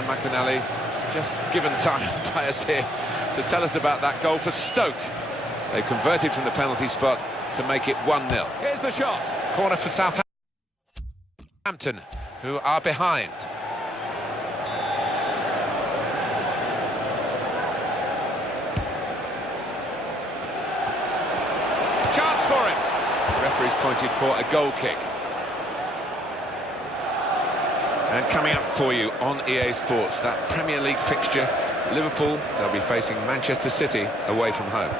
Alan McInally, just given time by us here to tell us about that goal for Stoke. They converted from the penalty spot to make it 1-0. Here's the shot. Corner for Southampton, who are behind. Chance for him. The referee's pointed for a goal kick. And coming up for you on EA Sports, that Premier League fixture, Liverpool, they'll be facing Manchester City away from home.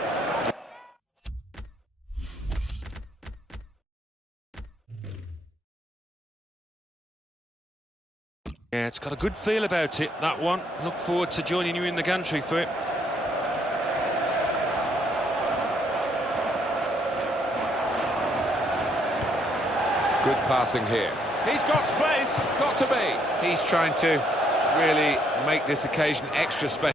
Yeah, it's got a good feel about it, that one. Look forward to joining you in the gantry for it. Good passing here. He's got space, got to be. He's trying to really make this occasion extra special.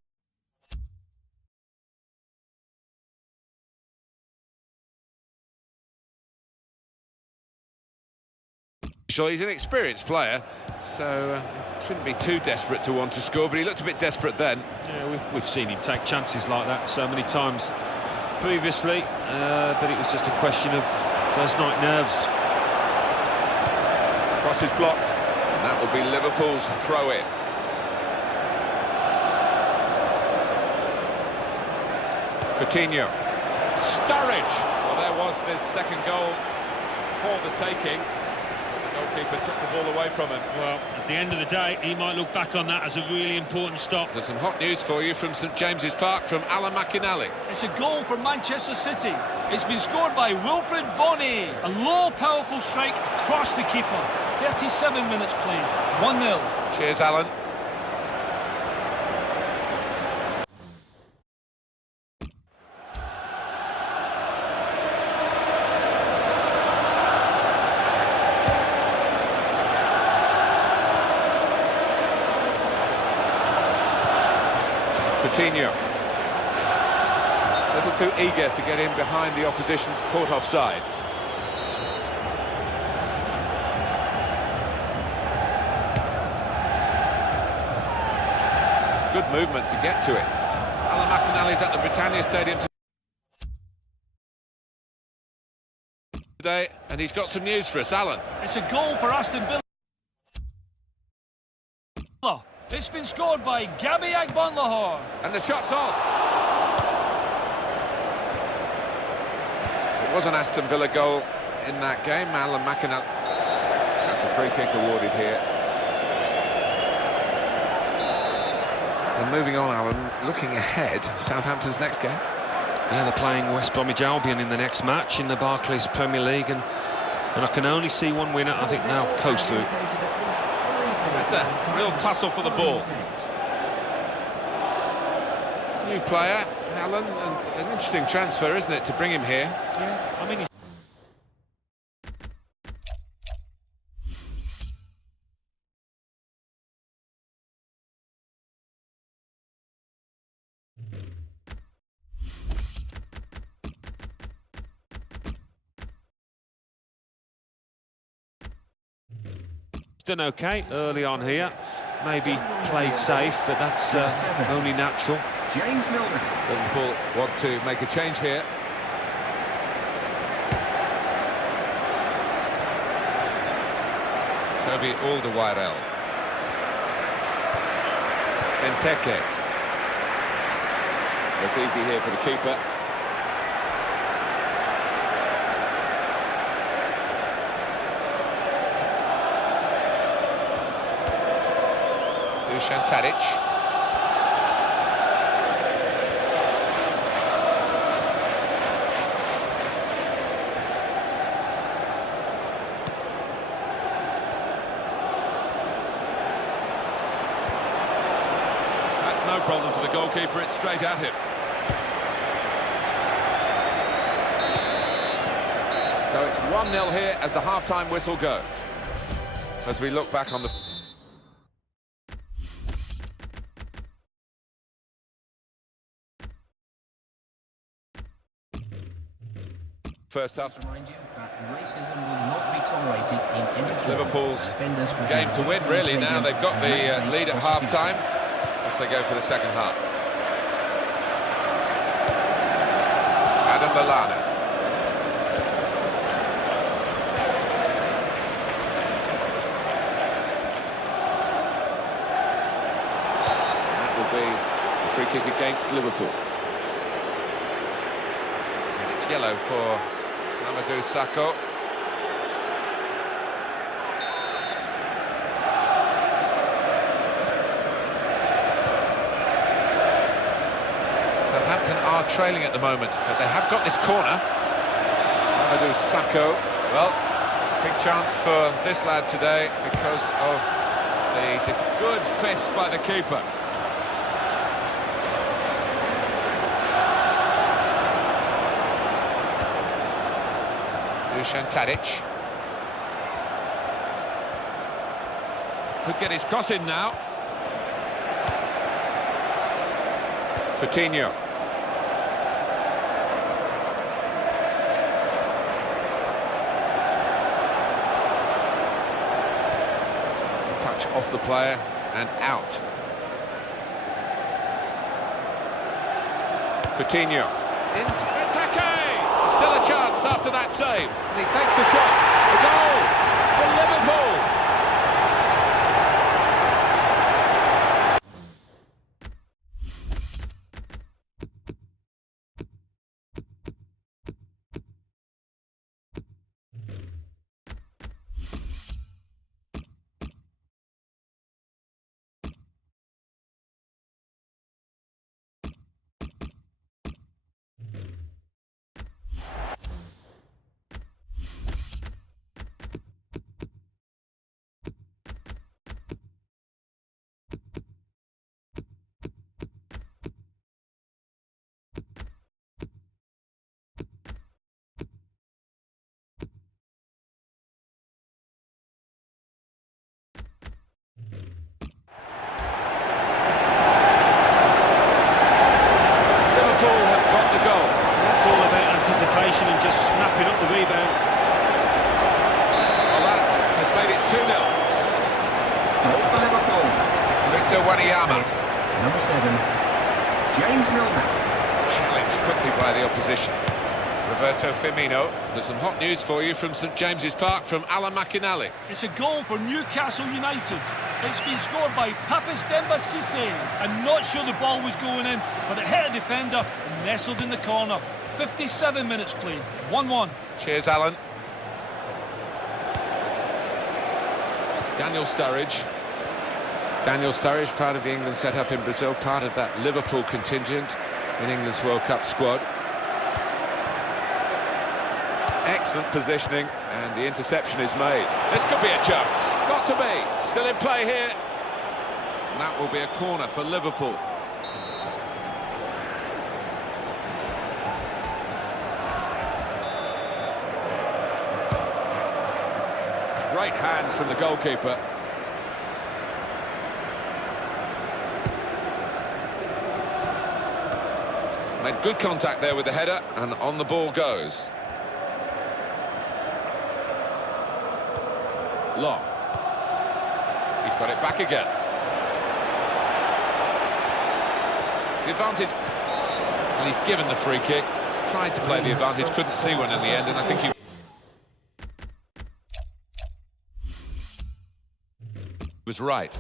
He's an experienced player, so shouldn't be too desperate to want to score, but he looked a bit desperate then. Yeah, we've seen him take chances like that so many times previously, but it was just a question of first night nerves. Cross is blocked, and that will be Liverpool's throw-in. Coutinho. Sturridge. Well, there was this second goal for the taking. The goalkeeper took the ball away from him. Well, at the end of the day, he might look back on that as a really important stop. There's some hot news for you from St James's Park from Alan McInally. It's a goal for Manchester City. It's been scored by Wilfred Bonney. A low, powerful strike across the keeper. 37 minutes played. 1-0. Cheers, Alan. Coutinho. A little too eager to get in behind the opposition, caught offside. Good movement to get to it. Alan McInally's at the Britannia Stadium today, and he's got some news for us. Alan. It's a goal for Aston Villa. It's been scored by Gabby Agbonlahor. And the shot's on. It was an Aston Villa goal in that game. Alan McInally. That's a free kick awarded here. And moving on, Alan, looking ahead, Southampton's next game. Yeah, they're playing West Bromwich Albion in the next match in the Barclays Premier League, and I can only see one winner. I think they'll coast through. That's a real tussle for the ball. New player, Alan, and an interesting transfer, isn't it, to bring him here? Yeah, I mean, he's done okay early on here, maybe played safe, but that's only natural. James Milner. Liverpool want to make a change here. Toby Alderweireld. Benteke. It's easy here for the keeper. Dusan Tadic. That's no problem for the goalkeeper, it's straight at him. So it's 1-0 here as the half-time whistle goes. As we look back on the first half. Remind you that racism will not be tolerated. It's Liverpool's game to win, really, now. They've got the lead at half-time if they go for the second half. Adam Lallana. That will be a free kick against Liverpool. And it's yellow for Amadou Sakho. Southampton are trailing at the moment, but they have got this corner. Amadou Sakho. Well, big chance for this lad today because of the good fist by the keeper. Dusan Tadic. Could get his cross in now. Coutinho. Touch off the player and out. Coutinho. Into Benteke! Still a chance after that save. And he takes the shot. A goal for Liverpool. And just snapping up the rebound. Well, that has made it 2-0. Victor Wanyama. Number 7, James Milner. Challenged quickly by the opposition. Roberto Firmino. There's some hot news for you from St James's Park from Alan McInally. It's a goal for Newcastle United. It's been scored by Papis Demba Cissé. I'm not sure the ball was going in, but it hit a defender and nestled in the corner. 57 minutes played, 1-1. Cheers, Alan. Daniel Sturridge. Daniel Sturridge, part of the England setup in Brazil, part of that Liverpool contingent in England's World Cup squad. Excellent positioning, and the interception is made. This could be a chance. Got to be. Still in play here. And that will be a corner for Liverpool. Great hands from the goalkeeper. Made good contact there with the header, and on the ball goes. Long. He's got it back again. The advantage. And he's given the free kick. Tried to play the advantage, couldn't see one in the end, and I think he was right.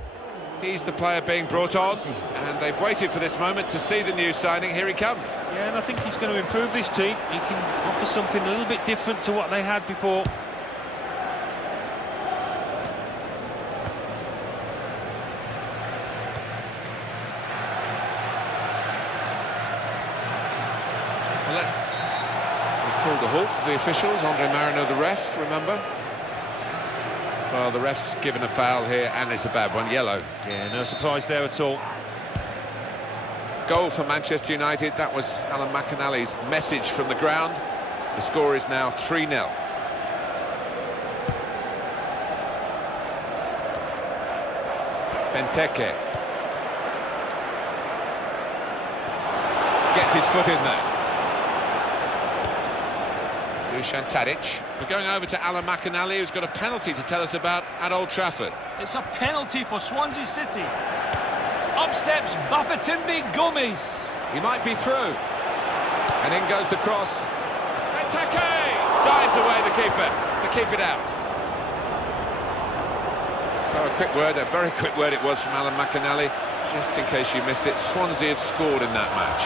He's the player being brought on, and they've waited for this moment to see the new signing. Here he comes. Yeah, and I think he's going to improve this team. He can offer something a little bit different to what they had before. Well, we called a halt to the officials. Andre Marino, the ref, remember? Well, the ref's given a foul here, and it's a bad one, yellow. Yeah, no surprise there at all. Goal for Manchester United. That was Alan McInally's message from the ground. The score is now 3-0. Benteke. Gets his foot in there. Dusan Tadic. We're going over to Alan McInally, who's got a penalty to tell us about at Old Trafford. It's a penalty for Swansea City. Up steps Bafétimbi Gomez. He might be through. And in goes the cross. Benteke dives away the keeper to keep it out. So a quick word, a very quick word it was from Alan McInally. Just in case you missed it, Swansea have scored in that match.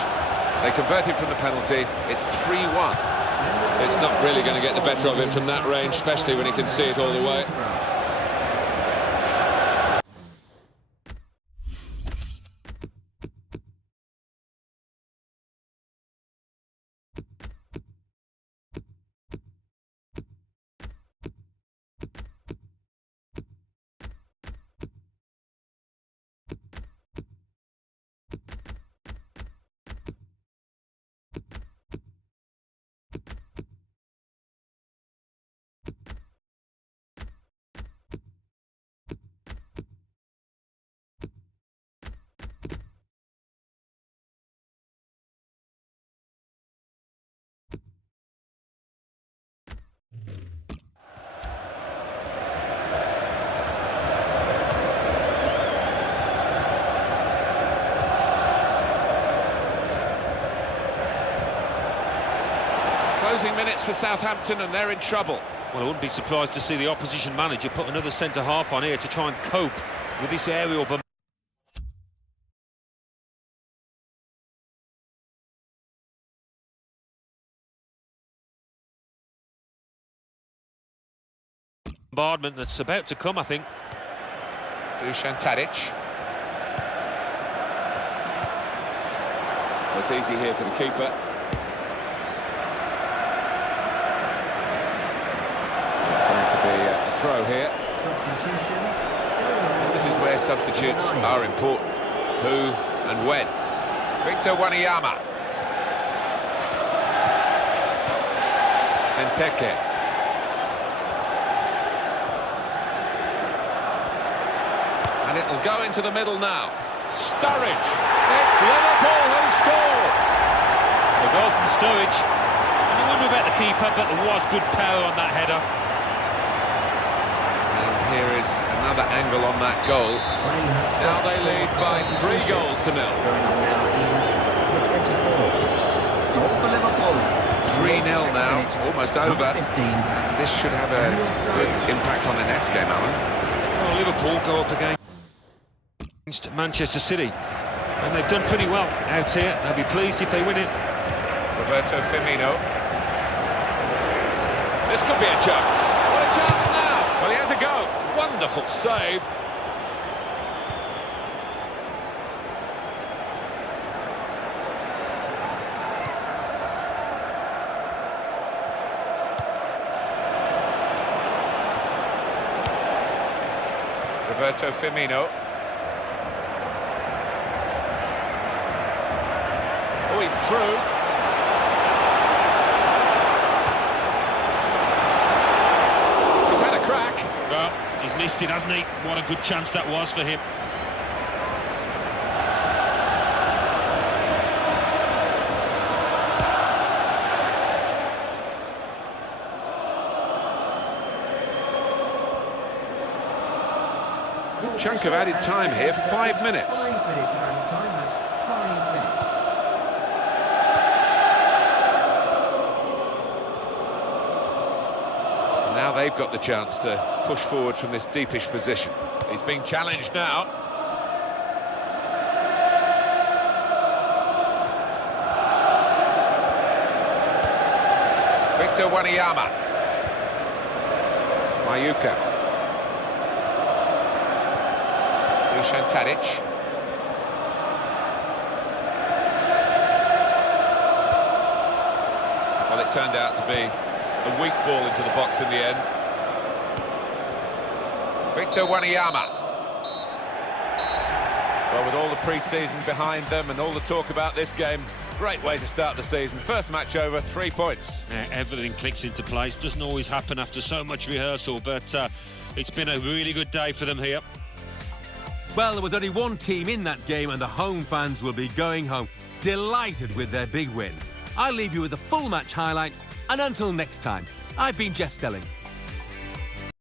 They converted from the penalty. It's 3-1. It's not really going to get the better of him from that range, especially when he can see it all the way. Closing minutes for Southampton, and they're in trouble. Well, I wouldn't be surprised to see the opposition manager put another centre-half on here to try and cope with this aerial bombardment that's about to come, I think. Dusan Tadic. Well, it's easy here for the keeper. Throw here. This is where substitutes are important. Who and when. Victor Wanyama. Benteke. And it'll go into the middle now. Sturridge. It's Liverpool who score. A goal from Sturridge. And I wonder about the keeper, but there was good power on that header. Here is another angle on that goal. Now they lead by 3 goals to 0. 3-0 now, almost over. This should have a good impact on the next game, Alan. Well, Liverpool go up against Manchester City, and they've done pretty well out here. They'll be pleased if they win it. Roberto Firmino. This could be a chance. What a chance now! Well, he has a go. Wonderful save. Roberto Firmino. Oh, he's through. He's had a crack. Well, he's missed it, hasn't he? What a good chance that was for him. Good chunk of added time here, 5 minutes. 5 minutes of added time, that's 5 minutes. Now they've got the chance to push forward from this deepish position. He's being challenged now. Victor Wanyama. Mayuka. Dusan Tadic. Well, it turned out to be a weak ball into the box in the end. Victor Wanyama. Well, with all the pre-season behind them and all the talk about this game, great way to start the season. First match over, 3 points. Everything clicks into place. Doesn't always happen after so much rehearsal, but it's been a really good day for them here. Well, there was only one team in that game, and the home fans will be going home delighted with their big win. I'll leave you with the full match highlights And until next time, I've been Jeff Stelling.